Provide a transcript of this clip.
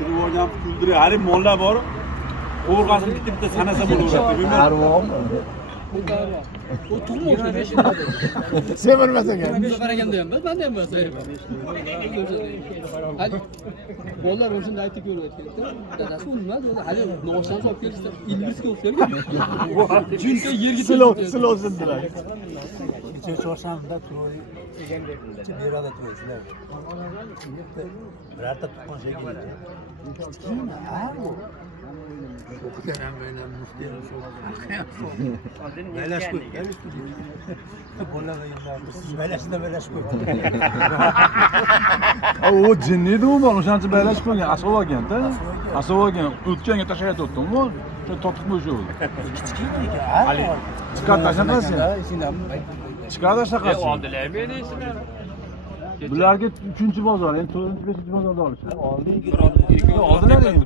Kirib olgan kuldirib, hali mollar bor. O'rgasini bitta sanasa bo'laveradi. Bilmayman. O tug'moqchi besh. Semirmas ekan. Qaraganda ham biz, menda ham bor. Hali bolalar o'shanda aytib ko'ryapti. Dadasi unmadi, hali noshdan olib kelishdi. Ilgirsiga o'xshargan. Jinsa yerga Silosidilar. Kecha chorshanbada to'y kecha berada to'y sizlar. Birorta tuqqan shekilli. Kichkina, ha bu. O'qigan bilan muftiyam shu. Balash ko'p, balash ko'p. Bolalar endi siz balash ko'p. O jinni edi u bola, o'shancha baylash qo'ygan, asov olgan-da. Asov olgan, o'tganga tashlayotdim-ku. Shu topibmi o'sha o'zi. Kichkina ekan. Ali, chiqar tashaqasi. Chiqar tashaqasi. oldilar meni eslar. Bularga 3-bozor, endi 4-5-bozorda olishadi. Oldin Oldilar endi.